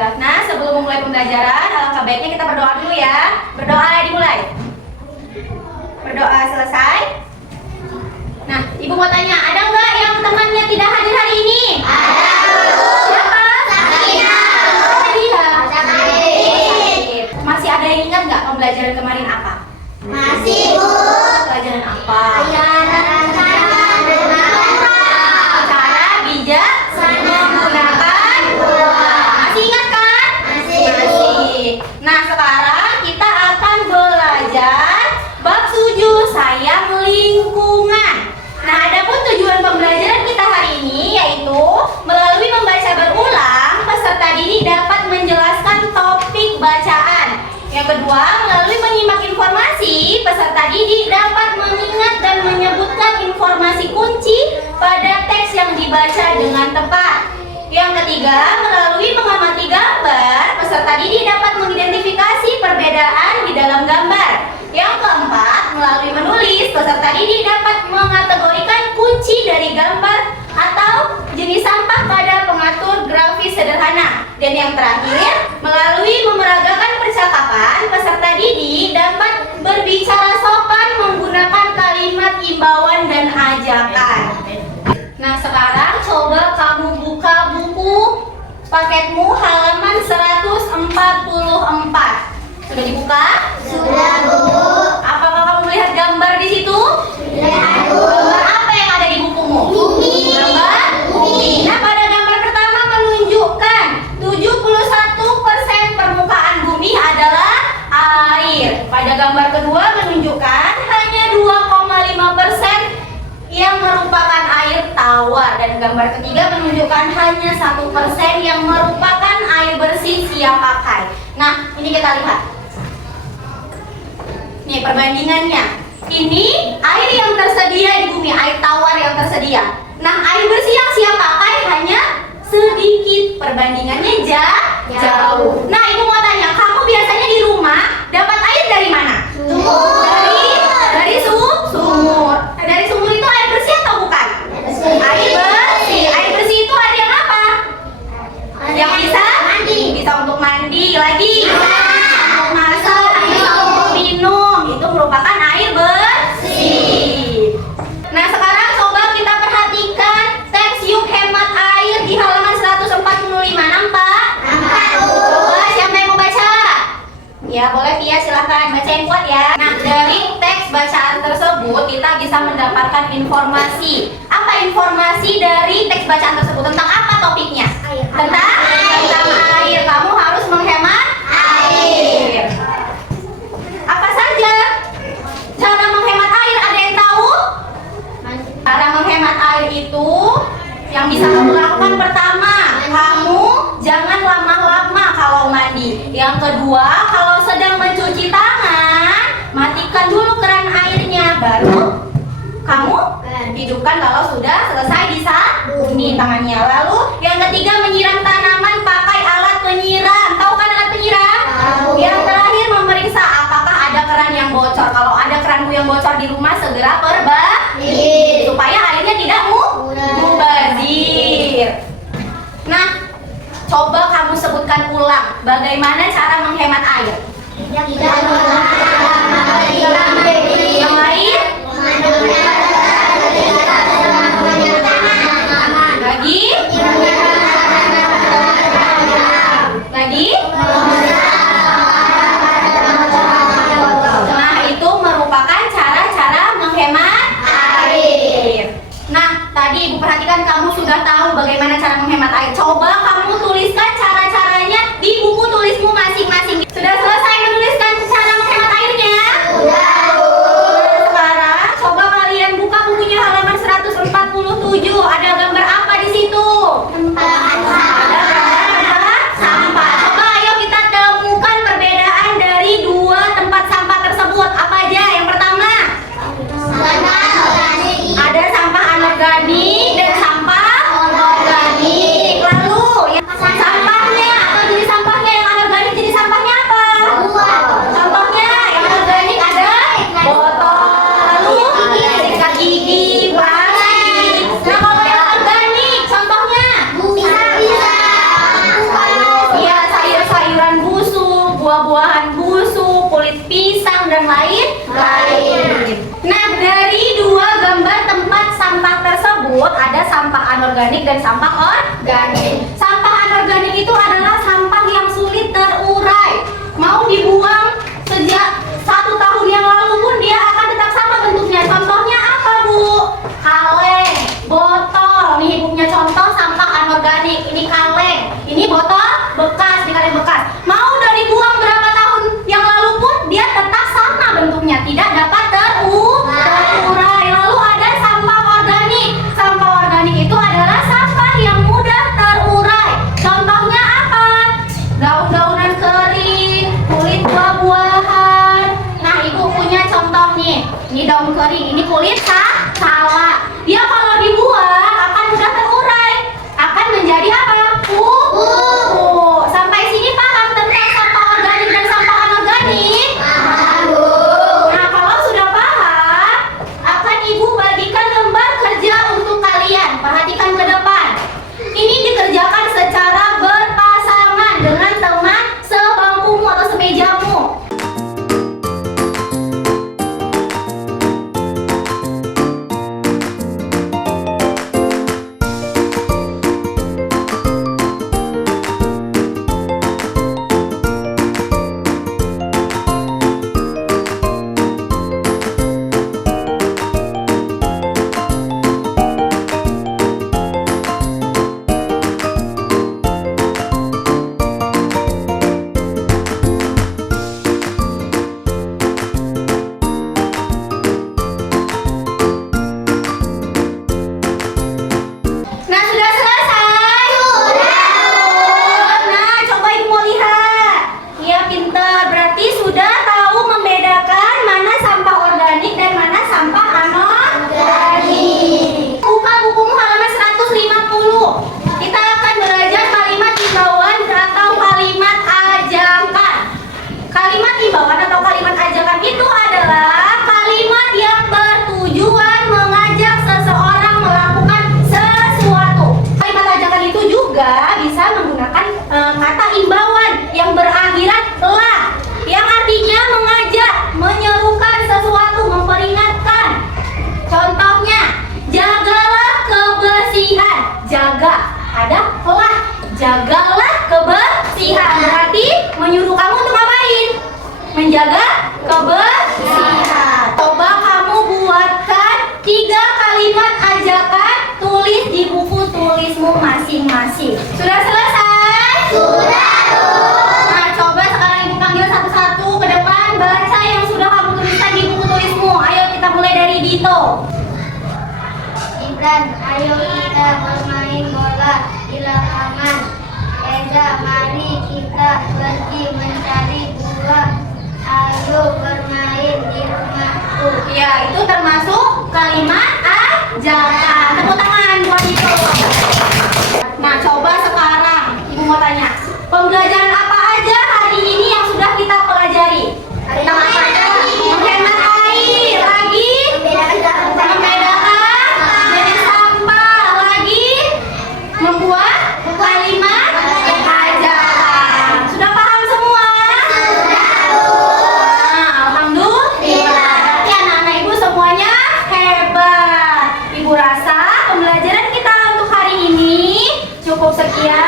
Nah, sebelum memulai pembelajaran, alangkah baiknya kita berdoa dulu ya. Berdoa dimulai. Berdoa selesai. Nah, Ibu mau tanya, ada nggak yang temannya tidak hadir hari ini? Ada, Bu. Siapa? Sakina. Dia. Sakit. Masih ada yang ingat nggak pembelajaran kemarin apa? Masih, Bu. Pelajaran apa? Cara bijak menggunakan uang. Masih ingat kan? Masih. Nah, sekarang kita akan belajar bab 7, sayang lingkungan. Nah, adapun tujuan pembelajaran kita hari ini yaitu melalui membaca berulang, peserta didik dapat menjelaskan topik bacaan. Yang kedua, melalui menyimak informasi, peserta didik dapat mengingat dan menyebutkan informasi kunci pada teks yang dibaca dengan tepat. Yang ketiga, melalui mengamati gambar, peserta didik dapat mengidentifikasi perbedaan di dalam gambar. Yang keempat, melalui menulis, peserta didik dapat mengategorikan kunci dari gambar atau jenis sampah pada pengatur grafis sederhana. Dan yang terakhir, melalui memeragakan percakapan, peserta didik dapat berbicara sopan menggunakan kalimat imbauan dan ajakan. Nah, sekarang coba kamu buka buku paketmu halaman 144. Sudah dibuka? Sudah, Bu. Apakah kamu melihat gambar di situ? Lihat, Bu. Gambar apa yang ada di bukumu? Bumi. Gambar bumi. Nah, pada gambar pertama menunjukkan 71% permukaan bumi adalah air. Pada gambar kedua menunjukkan hanya 2,5% yang merupakan air tawar, dan gambar ketiga menunjukkan hanya 1% yang merupakan air bersih siap pakai. Nah, ini kita lihat. Nih perbandingannya. Ini air yang tersedia di bumi, air tawar yang tersedia. Nah, air bersih yang siap pakai hanya sedikit. Perbandingannya jauh. Nah, Ibu mau tanya, kamu biasanya di rumah dapat air dari mana? Dari sumur. Dari sumur itu air bersih atau bukan? Air bersih. Air bersih itu air yang apa? Yang bisa mandi. Bisa untuk mandi lagi. Untuk masak, bisa untuk minum. Itu merupakan air bersih. Nah, sekarang coba kita perhatikan teks yuk hemat air di halaman 145. Nampak? Nampak, Bu. Coba siapa yang mau baca? Ya, boleh Tia, silahkan baca yang kuat ya. Nah, dari teks bacaan tersebut kita bisa mendapatkan informasi. Apa informasi dari teks bacaan tersebut? Tentang apa topiknya? Air. Tentang air. Kamu harus menghemat air. Apa saja cara menghemat air? Ada yang tahu? Cara menghemat air itu yang bisa kamu lakukan, pertama, kamu jangan lama-lama kalau mandi. Yang kedua, kalau sedang mencuci tangan, matikan dulu keran airnya, baru kamu hidupkan kalau sudah selesai disabuni tangannya. Lalu yang ketiga, menyiram tanaman pakai alat penyiram. Tahu kan alat penyiram? Tahu. Yang terakhir, memeriksa apakah ada keran yang bocor. Kalau ada keranmu yang bocor di rumah, segera perbaiki supaya airnya tidak mubazir. Nah, coba kamu sebutkan ulang bagaimana cara menghemat air. Yang lain? Lagi? Nah, itu merupakan cara-cara menghemat air. Nah, tadi Ibu perhatikan kamu sudah tahu bagaimana cara menghemat air. Coba kamu tuliskan cara-caranya di buku tulismu masing-masing. Sudah selesai menuliskan cara menghemat airnya? Sekarang coba kalian buka bukunya halaman 147. Ada gambar apa di situ? Ada gambar sampah. Coba ayo kita temukan perbedaan dari dua tempat sampah tersebut. Apa aja? Yang pertama, ada sampah anorganik dan sampah organik. tersebut ada sampah anorganik dan sampah organik. Sampah anorganik itu adalah sampah yang sulit terurai. Mau dibuang sejak 1 tahun yang lalu pun dia akan tetap sama bentuknya. Contohnya apa, Bu? Kaleng, botol. Nih Ibu punya contoh sampah anorganik. Ini kaleng, ini botol bekas, ini kaleng bekas. Mau udah dibuang berapa tahun yang lalu pun dia tetap sama bentuknya, tidak dapat terurai. Lalu ada sampah organik. Sampah organik itu adalah sampah yang mudah terurai. Contohnya apa? Daun-daunan kering, kulit buah-buahan. Nah, Ibu punya contoh nih. Ini daun kering, ini kulit salak. Dia kalau dibuang akan mudah terurai. Akan menjadi apa? Pupuk. Sampai sini paham tentang sampah organik dan sampah anorganik? Nah, kalau sudah paham, akan Ibu bagikan lembar kerja untuk kalian. Perhatikan ke depan. Ini dikerjakan secara berpasangan dengan teman sebangkumu atau semejamu. Nah, sudah selesai? Nah, coba Ibu mau lihat. Iya, pintar. Berarti sudah tahu membedakan mana sampah organik dan mana sampah anorganik. Buka bukumu halaman 150. Kita akan belajar kalimat himbauan atau kalimat ajakan. Kalimat himbauan atau kalimat ajakan itu adalah kalimat yang bertujuan mengajak seseorang melakukan sesuatu. Kalimat ajakan itu juga bisa menggunakan kata himbauan yang berakhiran lah, yang artinya mengajak, menyerukan sesuatu, memperingatkan. Contohnya, jagalah kebersihan. Jaga, ada lah. Jagalah kebersihan. Berarti menyuruh kamu untuk ngapain? Menjaga kebersihan. Coba kamu buatkan 3 kalimat ajakan, tulis di buku tulismu masing-masing. Sudah selesai? Nah, coba sekarang Ibu panggil satu-satu ke depan. Baca yang sudah kamu tuliskan di buku tulismu. Ayo kita mulai dari Dito. Ibran, ayo kita bermain bola di lapangan. Eda, mari kita pergi mencari buah. Ayo bermain di rumahku. Ya, itu termasuk kalimat ajakan. Tepuk tangan buat Dito. Nah, coba sekarang Ibu mau tanya, pembelajaran apa aja hari ini yang sudah kita pelajari? Tentang apa aja? Menghemat air, lagi membedakan jenis sampah, lagi membuat kalimat ajakan. Sudah paham semua? Nah, alhamdulillah. Berarti anak-anak Ibu semuanya hebat. Ibu rasa pembelajaran kita untuk hari ini cukup sekian.